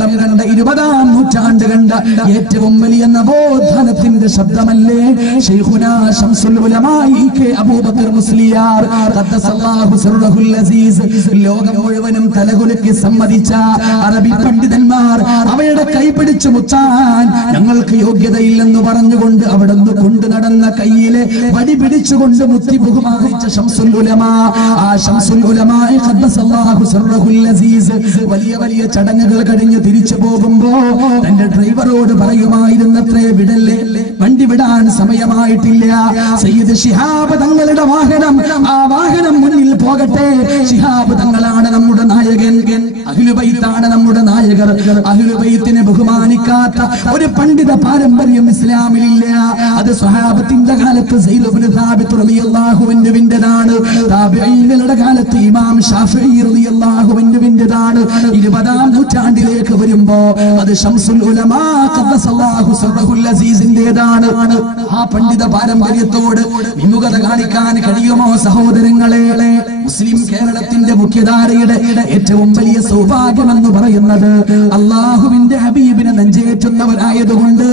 കണ്ട 20-ാം നൂറ്റാണ്ട് കണ്ട ഏറ്റവും വലിയ നവോത്ഥാനത്തിന്റെ ശബ്ദമല്ലേ ശൈഖുനാ ശംസുൽ ഉലമാ കെ അബൂബക്കർ മുസ്ലിയാർ ഖദ്ദസല്ലാഹു സിർറഹുൽ അസീസ്. ലോകം മുഴുവനും തലകുലുക്കി സമ്മതിച്ച അറബി പണ്ഡിതന്മാർ അവയുടെ കൈപിടിച്ചു മുത്താൻ ഞങ്ങൾക്ക് യോഗ്യതയില്ലെന്ന് പറഞ്ഞുകൊണ്ട് അവിടെ നിന്ന് കൊണ്ടു നടന്ന കയ്യിലെ വടി പിടിച്ചുകൊണ്ട് മുത്തി ബഹുമാനിച്ച ശംസുൽ ഉലമാ, ആ ശംസുൽ ഉലമാ ഖദ്ദസല്ലാഹു സിർറഹുൽ അസീസ് വലിയ വലിയ ചടങ്ങുകൾ കഴിഞ്ഞ് തിരിച്ചു പോകുമ്പോ തന്റെ ഡ്രൈവറോട് പറയുമായിരുന്നത്രേ, വിടല്ലേ, വണ്ടി വിടാൻ സമയമായിട്ടില്ല. സയ്യിദ് ശിഹാബ് തങ്ങളുടെ വാഹനം, ആ വാഹനം മുന്നിൽ പോകട്ടെ. ശിഹാബ് തങ്ങളാണ് നമ്മുടെ നായകൻ, അഹ്ലു ബൈത്താണ് നമ്മുടെ നായകർ. അഹ്ലു ബൈത്തിനെ ബഹുമാനിക്കാത്ത ഒരു പണ്ഡിത പാരമ്പര്യം ഇസ്ലാമിലില്ല. അത് സ്വഹാബത്തിന്റെ കാലത്ത് സയ്യിദ് ഇബ്നു സാബിത്ത് റളിയല്ലാഹു അൻഹുവിന്റേതാണ്. താബിഈങ്ങളുടെ കാലത്ത് ഇമാം ഷാഫിഈ റളിയല്ലാഹു അൻഹുവിന്റേതാണ്. 20-ാം നൂറ്റാണ്ടിലേക്ക് വരുമ്പോ അത് ശംസുൽ ഉലമാ ഖദ്ദസല്ലാഹു സിർറഹുൽ അസീസിന്റേതാണ്. ആ പണ്ഡിത പാരമ്പര്യത്തോട് വിമുഖത കാണിക്കാൻ കഴിയുമോ സഹോദരങ്ങളെ? മുസ്ലിം കേരളത്തിന്റെ മുഖ്യധാരയുടെ ഏറ്റവും വലിയ സൗഭാഗ്യമെന്ന് പറയുന്നത് അള്ളാഹുവിന്റെ ഹബീബിനെ നെഞ്ചേറ്റുന്നവരായതുകൊണ്ട്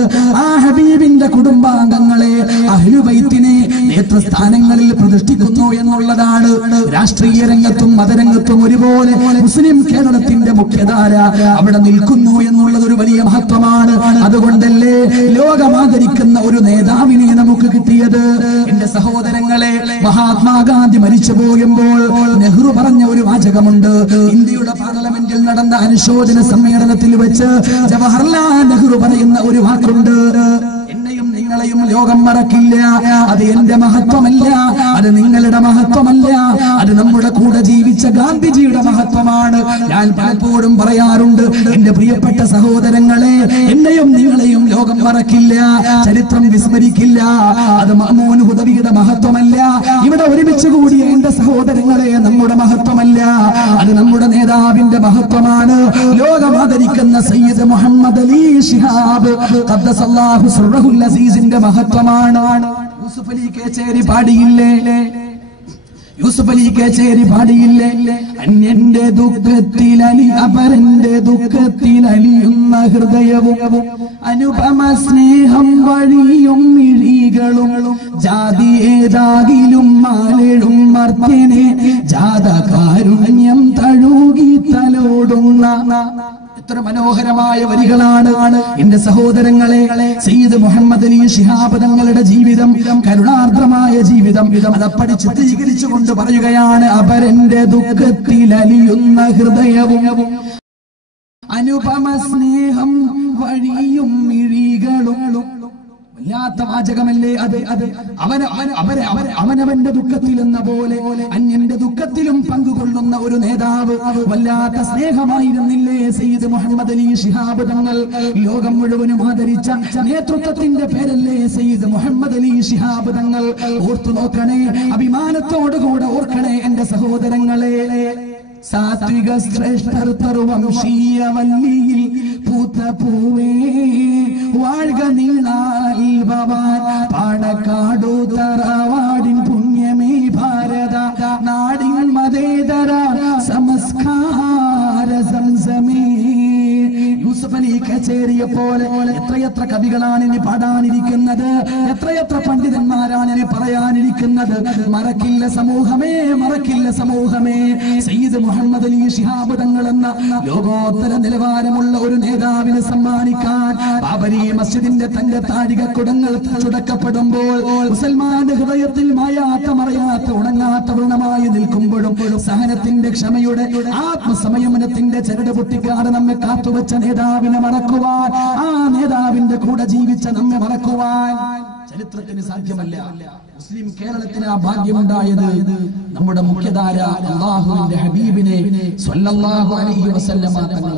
ആ ഹബീബിന്റെ കുടുംബാംഗങ്ങളെ അഹ്ലു ബൈത്തിനെ നേതൃസ്ഥാനങ്ങളിൽ പ്രതിഷ്ഠിക്കുന്നു എന്നുള്ളതാണ്. രാഷ്ട്രീയ രംഗത്തും മതരംഗത്തും ഒരുപോലെ മുസ്ലിം കേരളത്തിന്റെ മുഖ്യധാര അവിടെ നിൽക്കുന്നു എന്നുള്ളത് ഒരു വലിയ മഹത്വമാണ്. അതുകൊണ്ടല്ലേ ലോകമാദരിക്കുന്ന ഒരു നേതാവിനെ നമുക്ക് കിട്ടിയത്. എന്റെ സഹോദരങ്ങളെ, മഹാത്മാഗാന്ധി മരിച്ചു പോകുമ്പോൾ നെഹ്റു പറഞ്ഞ ഒരു വാചകമുണ്ട്. ഇന്ത്യയുടെ പാർലമെന്റിൽ നടന്ന അനുശോചന സമ്മേളനത്തിൽ വെച്ച് ജവഹർലാൽ നെഹ്റു പറയുന്ന ഒരു വാക്കുണ്ട്, എന്നെയും നിങ്ങളെയും ലോകം മറക്കില്ല. അത് എന്റെ മഹത്വമല്ല, അത് നിങ്ങളുടെ മഹത്വമല്ല, അത് നമ്മുടെ കൂടെ ജീവിച്ച ഗാന്ധിജിയുടെ മഹത്വമാണ്. ഞാൻ പലപ്പോഴും പറയാറുണ്ട്, എന്റെ പ്രിയപ്പെട്ട സഹോദരങ്ങളെ, എന്നെയും നിങ്ങളെയും ലോകം മറക്കില്ല, ചരിത്രം വിസ്മരിക്കില്ല. അത് മഅ്മൂൻ ഹുദവിയുടെ മഹത്വമല്ല, ഇവിടെ ഒരുമിച്ച് കൂടിയ എന്റെ സഹോദരങ്ങളെ നമ്മുടെ മഹത്വമല്ല, അത് നമ്മുടെ നേതാവിന്റെ മഹത്വമാണ്. ലോകം ആദരിക്കുന്ന സയ്യിദ് മുഹമ്മദ് അലി ശിഹാബ് ഖദ്ദസല്ലാഹു സിർറഹുൽ അസീസിന്റെ മഹത്വമാണ്. യൂസുഫ് അലി കേച്ചേരി പാടിയില്ലേ, യൂസുഫ് അലി കേച്ചേരി പാടിയില്ലേ, അന്യന്റെ ദുഃഖത്തിൽ അലി അപരന്റെ ദുഃഖത്തിൽ അലിയുന്ന ഹൃദയവും അനുപമ സ്നേഹം വഴിയും മിഴികളും ജാതി ഏതാകിലും മാലെഴും മർത്യനെ ജാതകാരുണ്യം തഴുകി തലോടുന്ന. എത്ര മനോഹരമായ വരികളാണ് എന്റെ സഹോദരങ്ങളെ. സയ്യിദ് മുഹമ്മദ് അലി ശിഹാബ് തങ്ങളുടെ ജീവിതം, കരുണാർദ്രമായ ജീവിതം, അതപ്പടി ചിത്രീകരിച്ചുകൊണ്ട് പറയുകയാണ്, അപരന്റെ ദുഃഖത്തിൽ അലിയുന്ന ഹൃദയവും അനുപമ സ്നേഹം വഴിയും മിഴികളും. വല്ലാത്ത വാചകമല്ലേ അത്? അവനവന്റെ ദുഃഖത്തിൽ എന്ന പോലെ അന്യന്റെ ദുഃഖത്തിലും പങ്കുകൊള്ളുന്ന ഒരു നേതാവ്. വല്ലാത്ത സ്നേഹമായിരുന്നില്ലേ സയ്യിദ് മുഹമ്മദ് അലി ശിഹാബ് തങ്ങൾ? ലോകം മുഴുവനും ആദരിച്ച നേതൃത്വത്തിന്റെ പേരല്ലേ സയ്യിദ് മുഹമ്മദ് അലി ശിഹാബ് തങ്ങൾ? ഓർത്തു നോക്കണേ, അഭിമാനത്തോടുകൂടെ ഓർക്കണേ എന്റെ സഹോദരങ്ങളെ. സാത്വിക ശ്രേഷ്ഠർ തറുവംശീയ വല്ലിയിൽ പൂത്ത പൂവേ വാഴ്ക നീളാൽ ഭവാൻ പാണക്കാടു തറവാടിൻ പുണ്യമേ ഭാരത നാടിൻ മതേതര സംസ്കാര സംസമേ. യൂസുഫ് അലി കച്ചേരിയെ പോലെ എത്രയെത്ര കവികളാണ് ഇനി പാടാനിരിക്കുന്നത്, എത്രയെത്ര പണ്ഡിതന്മാരാണ് ഇനി പറയാനിരിക്കുന്നത്. മറക്കില്ല സമൂഹമേ, മറക്കില്ല സമൂഹമേ. സയ്യിദ് മുഹമ്മദ് അലി ശിഹാബ് തങ്ങൾ എന്ന ലോകോത്തര നിലവാരമുള്ള ഒരു നേതാവിനെ സമ്മാനിക്കാൻ ബാബരി മസ്ജിദിന്റെ തന്റെ താഴികക്കുടങ്ങൾ ചുടക്കപ്പെടുമ്പോൾ മുസൽമാന്റെ ഹൃദയത്തിൽ മായാത്ത മറയാത്ത ഉണങ്ങാത്ത വ്രണമായി നിൽക്കുമ്പോഴും സഹനത്തിന്റെ ക്ഷമയുടെ ആത്മസംയമനത്തിന്റെ ചരട് പൊട്ടിക്കാതെ നമ്മെ കാത്തുവച്ച നേതാവിനെ മറക്കുവാൻ, ആ നേതാവിന്റെ കൂടെ ജീവിച്ച നമ്മെ മറക്കുവാൻ ചരിത്രത്തിന് സാധ്യമല്ല. മുസ്ലിം കേരളത്തിന് ആ ഭാഗ്യമുണ്ടായത് നമ്മുടെ മുഖ്യധാര അല്ലാഹുവിന്റെ ഹബീബിനെ സ്വല്ലല്ലാഹു അലൈഹി വസല്ലമ തങ്ങൾ